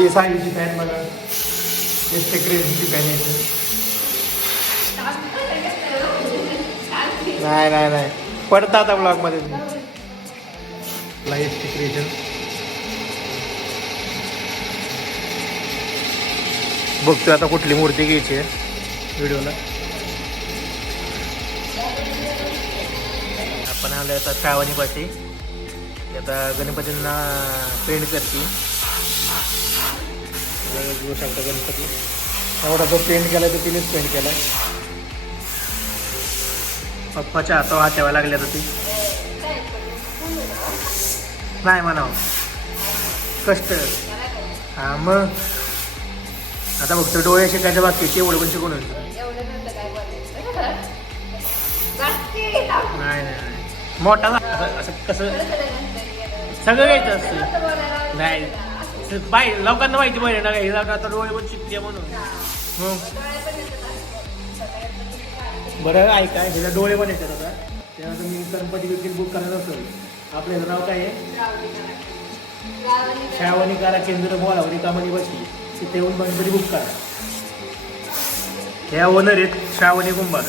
ही साईची pan बघा, S क्रेझीची pan येते. नाही नाही नाही पडता आता ब्लॉगमध्ये एस क्रिएशन. बघतोय आता कुठली मूर्ती घ्यायची आहे व्हिडिओला. आपण आलो आता श्रावणीपाशी. आता गणपतींना पेंट करते. बघू शकता गणपती एवढा जो पेंट केला तो तिनेच पेंट केला. पप्पाच्या हातावर हात ठेवायला लागले तर ती नाही म्हणावं कष्ट. हा मग आता बघतो डोळे शिकायच्या बाकी एवढं पण शिकून होईल. नाही नाही मोठा असं कसं सगळं घ्यायचं असतं. नाही बाई लोकांना माहिती पाहिजे ना काही आता डोळे पण शिकते म्हणून. बरं ऐका ह्याला डोळे पण येतात आता. त्यानंतर मी गणपती देखील बुक करणार असेल. आपलं नाव काय आहे? श्रावणी करा केंद्र बोलावणी कामानी बसली तिथे येऊन गणपती बुक करा. ह्या ओनर आहेत श्रावणी कुंभार.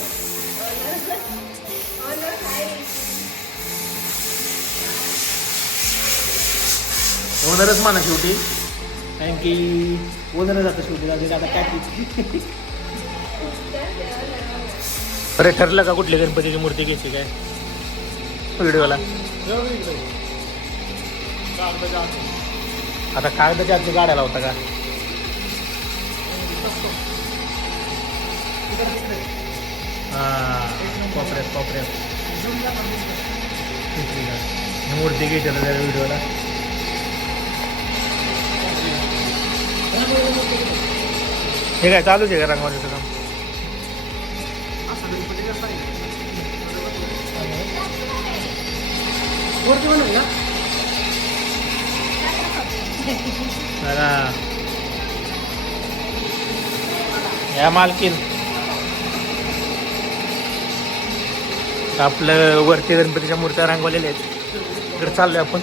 ओनरच म्हणा शेवटी कारण की ओनरच जातं शेवटी. आता काय अरे ठरलं का कुठली गणपतीची मूर्ती घ्यायची काय व्हिडिओला? आता कागदाच्या आजची गाड्याला होता का? कोपऱ्यात मूर्ती घ्यायची त्या व्हिडिओला. हे काय चालूच आहे का रंगवायचं काम? या मालकीन आपलं वरती गणपतीच्या मूर्त्या रंगवलेल्या आहेत. इकडे चाललोय आपण.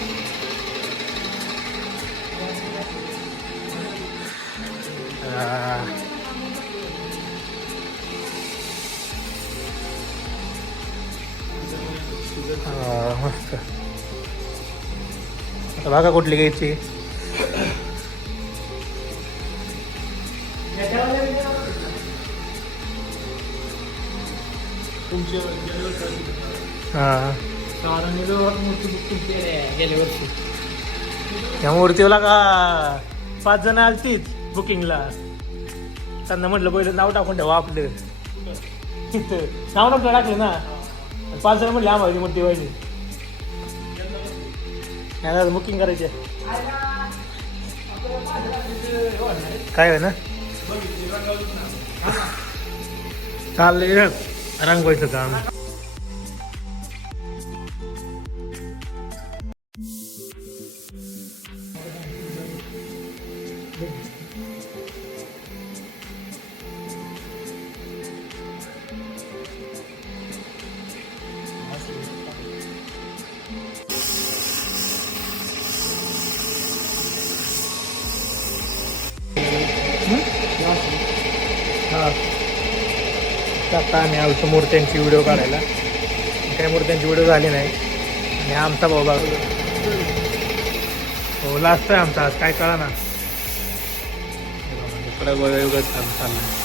मस्त. आता बघा कुठली घ्यायची. गेल्या वर्षी त्या मूर्तीला का 5 जण आलतीत बुकिंगला. त्यांना म्हटलं पहिलं नाव टाकून ठेवा आपलं. नाव नव्हतं टाकलं ना. 5 जण म्हटलं आम्हाला मूर्ती व्हायची बुकिंग करायची काय आहे ना. चाललंय रंगवायचं काम. आता आम्ही आमच्या मूर्त्यांची व्हिडिओ काढायला. काही मूर्त्यांची व्हिडिओ झाली नाही. आणि आमचा भाऊ बघ हो लास्ट आहे आमचा आज काय कळा ना. इकडं बघा एवढंच काम चाललं.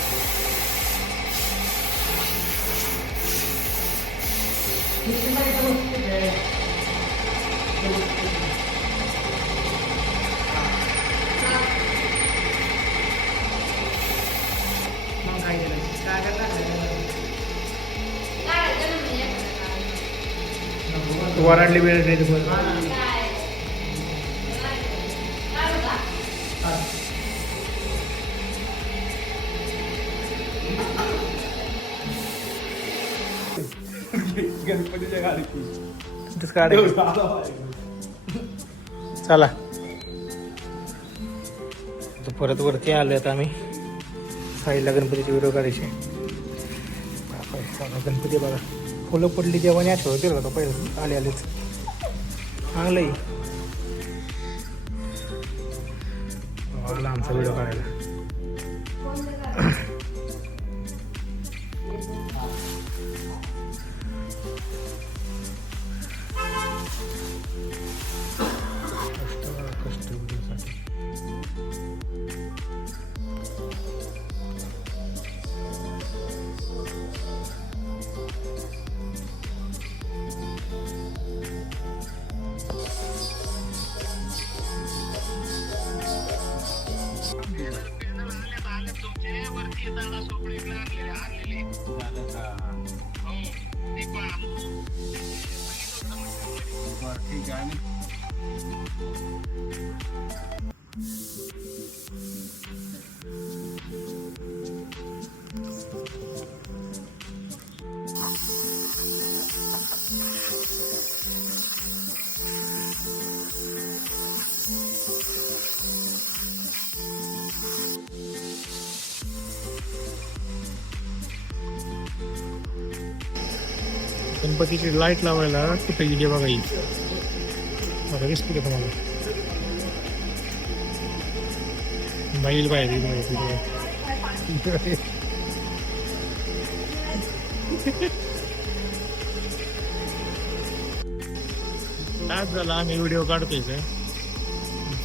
वराडली वेळ नाही गणपतीच्या गाडी चला परत वरती आलोय आता आम्ही. साईडला गणपतीची व्हिडिओ काढायची. गणपती बघा फुलं पडली जेव्हा नाही आठवत होतं पहिलं आलेच चांगलंही. आला आमचा व्हिडिओ काढायला. कष्ट व्हिडिओसाठी. ठीक आहे. गणपतीची लाईट लावायला कुठे गेली बघा ही. बघा दिसते का तुम्हाला? बैल पाहिजे. काय झालं आम्ही व्हिडिओ काढतोय काय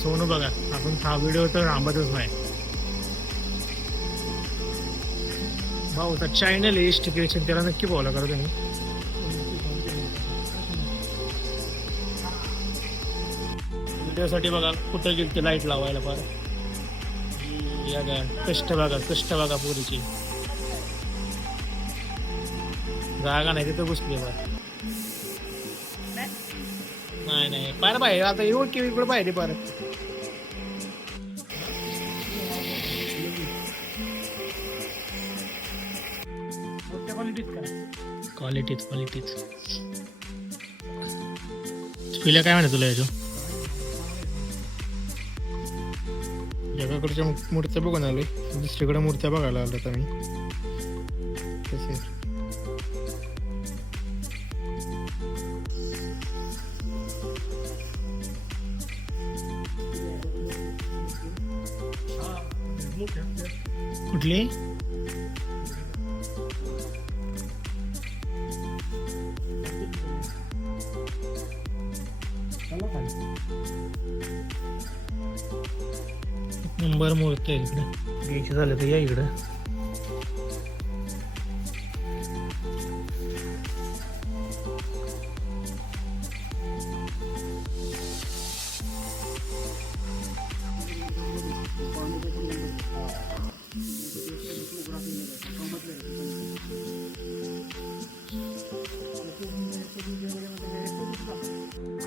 सोनू बघा. आपण हा व्हिडिओ तर थांबतच नाही. भाऊ तर चॅनल आहे इष्ट क्रिएशन, त्याला नक्की फॉलो करा तुम्ही. व्हिडिओसाठी बघा कुठं गेली ते लाईट लावायला फार. या गा कष्ट बघा पोरीची. जागा नाही तिथं घुसली बा. नाही पार बाहेर आता येऊ की इकडे बाहेर पार. क्वालिटीत तुला काय म्हणत तुला याच्या जगाकडच्या मूर्त्या बघून आलोय. दुसरीकडे मूर्त्या बघायला आलो तर मी. कसे कुठली नंबर मूर्ती आहे इकडे. घ्यायची झालं तर या इकडं.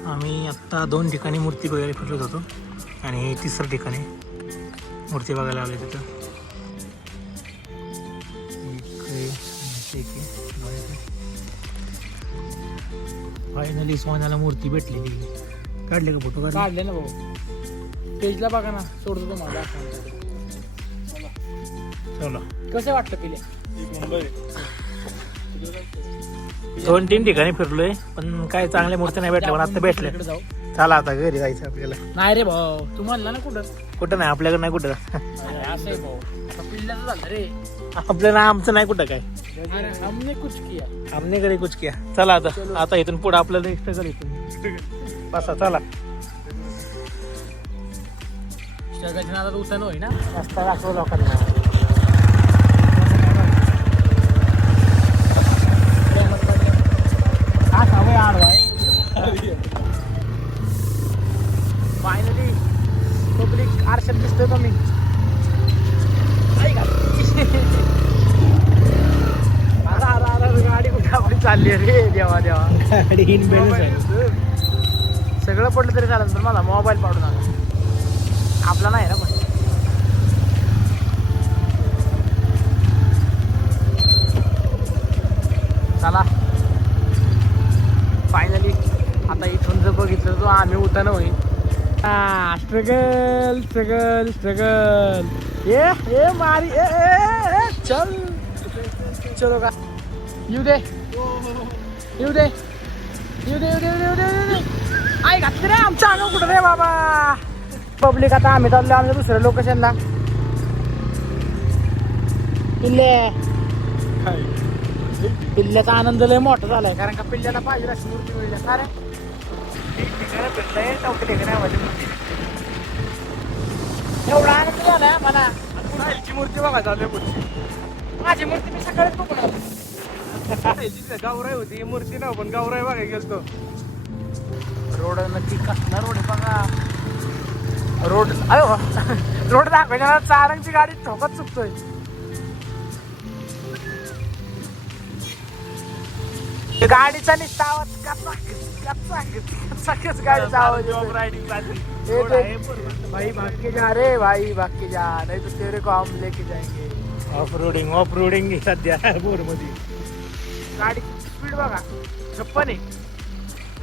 आम्ही आत्ता 2 ठिकाणी मूर्ती बघायला फिरत होतो आणि 3रं ठिकाणी मूर्ती बघायला आले तिथं. फायनली सोन्याला मूर्ती भेटलेली. काढले का फोटो? काढले ना भाऊ. पेजला बघा ना, सोडतो तुम्हाला. चला कसं वाटलं पिले? 2-3 ठिकाणी फिरलोय पण काय चांगल्या मूर्ती नाही भेटल्या. पण आता भेटल्या. चला आता घरी जायचं आपल्याला. नाही रे भाऊ, तू म्हणला ना कुठं नाही आपल्याकडे नाही कुठं. असं आहे भाऊ, आता पिल्ल्याचं झालं रे. आपल्याला आमचं नाही कुठं काय. हमने कुछ किया. चला आता इथून पुढे आपल्याला एक्स्ट्रा इथून बसा. चला जगाच्या नादात उतरण होई ना. रस्ता दाखव लोकांना. फायनली पब्लिक आरशात दिसतोय का मी? गाडी कुठे आपली चालली रे. देवा गाडी इनबॅलन्स आहे. सगळं पडलं तरी चालेल पण मला मोबाईल पाडून आला. आपला नाही ना पण. चला फायनली आता इथून जर बघितलं तर आम्ही उताना होईल. स्ट्रगल ये मारी चल चलो का येऊ दे आई घातली रे आमच्या अंगावर कुठं रे बाबा. पब्लिक आता आम्ही चाललो आमच्या दुसऱ्या लोकेशनला. पिल्ल्याचा आनंद लय मोठा झालाय कारण का पिल्ल्याला पाहिजे अशी मूर्ती मिळली. कारण एवढा आनंद झालाय मला. साहिलची मूर्ती बघा चालू पुढची. माझी मूर्ती मी सकाळीच बघून आलो. गावराई होती मूर्ती ना पण गावराई बघा गेलतो. रोड नक्की कसला रोड आहे बघा. रोड अयो रोड दाखवायच्या चारंगची गाडी ठोकत चुकतोय. गाडीचा निस्ता आवाज कचाकच गाडीचा आवाज येतोय. रायडिंग भाई भाग के जा रे भाई भाग के जा नहीं तो तेरे को हम लेके जाएंगे. ऑफ रोडिंग सध्या बोर मध्ये. गाडी स्पीड बघा 56 आहे.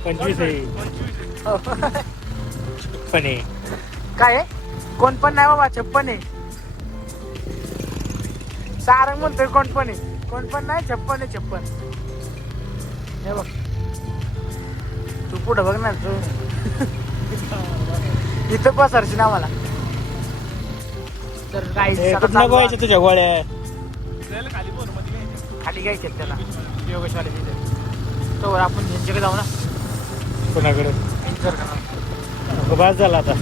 25 आहे. 56 आहे. काय आहे? कोण पण नाही बाबा 56 आहे. सारंग म्हणतोय कोण पण आहे. कोण पण नाही 56 आहे 56. हे बघ तू पुढं बघ ना तू. इथं पसरशी ना मला तर कुठं तुझ्या गोळ्या खाली बोर मध्ये खाली घ्यायचे त्याला योगेशवाले तिथे. तो आपण यांच्याकडे जाऊ ना कोणाकडे इंटर करा. बस झाला आता.